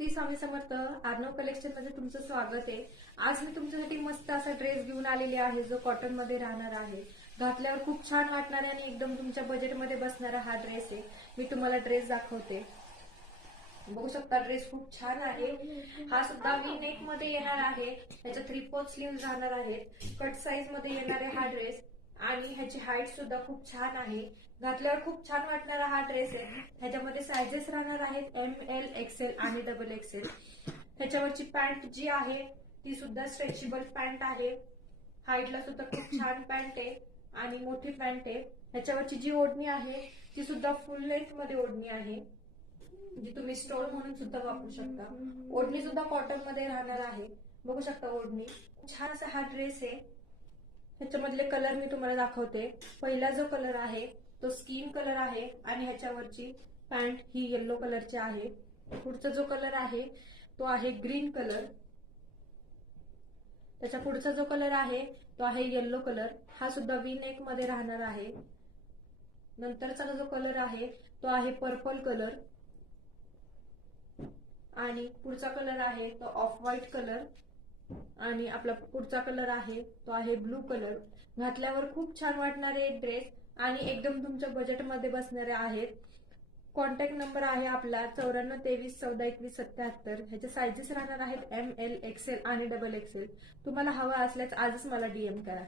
Shri Swami Samarth. Arnav collection मध्ये तुमचं स्वागत आहे. आज मी तुमच्यासाठी मस्त असा ड्रेस घेऊन आलेली आहे जो कॉटन मध्ये राहणार आहे. घातल्यावर खूप छान वाटणार आणि एकदम तुमच्या बजेटमध्ये बसणारा हा ड्रेस आहे. मी तुम्हाला ड्रेस दाखवते. बघू शकता ड्रेस खूप छान आहे. हा सुद्धा वी नेक मध्ये येणार आहे. ह्याच्या 3/4 स्लीव्ह राहणार आहेत. कट साईज मध्ये येणार आहे हा ड्रेस आणि ह्याची हाईट सुद्धा खूप छान आहे. घातल्यावर खूप छान वाटणारा हा ड्रेस आहे. ह्याच्यामध्ये सायझेस राहणार आहेत ML XL आणि XXL. ह्याच्यावरची पॅन्ट जी आहे ती सुद्धा स्ट्रेचेबल पॅन्ट आहे. हाईटला सुद्धा खूप छान पॅन्ट आहे आणि मोठी पॅन्ट आहे. ह्याच्यावरची जी ओढणी आहे ती सुद्धा फुल लेंथ मध्ये ओढणी आहे, जी तुम्ही स्टोल म्हणून सुद्धा वापरू शकता. ओढणी सुद्धा कॉटन मध्ये राहणार आहे. बघू शकता ओढणी. छान असा हा ड्रेस आहे. ह्याच्यामधले कलर मी तुम्हाला दाखवते. पहिला जो कलर आहे तो स्किन कलर आहे आणि ह्याच्यावरची पॅन्ट ही येलो कलरची आहे. पुढचा जो कलर आहे तो आहे ग्रीन कलर. त्याच्या पुढचा जो कलर आहे तो आहे येलो कलर. हा सुद्धा वी नेक मध्ये राहणार आहे. नंतरचा जो कलर आहे तो आहे पर्पल कलर आणि पुढचा कलर आहे तो ऑफ व्हाईट कलर आणि आपला पुढचा कलर आहे तो आहे ब्लू कलर. घातल्यावर खूप छान वाटणारे एक ड्रेस आणि एकदम तुमच्या बजेटमध्ये बसणारे आहेत. कॉन्टॅक्ट नंबर आहे आपला 9423142177. ह्याचे सायझेस राहणार आहेत ML XL आणि XXL. तुम्हाला हवा असल्यास आजच मला DM करा.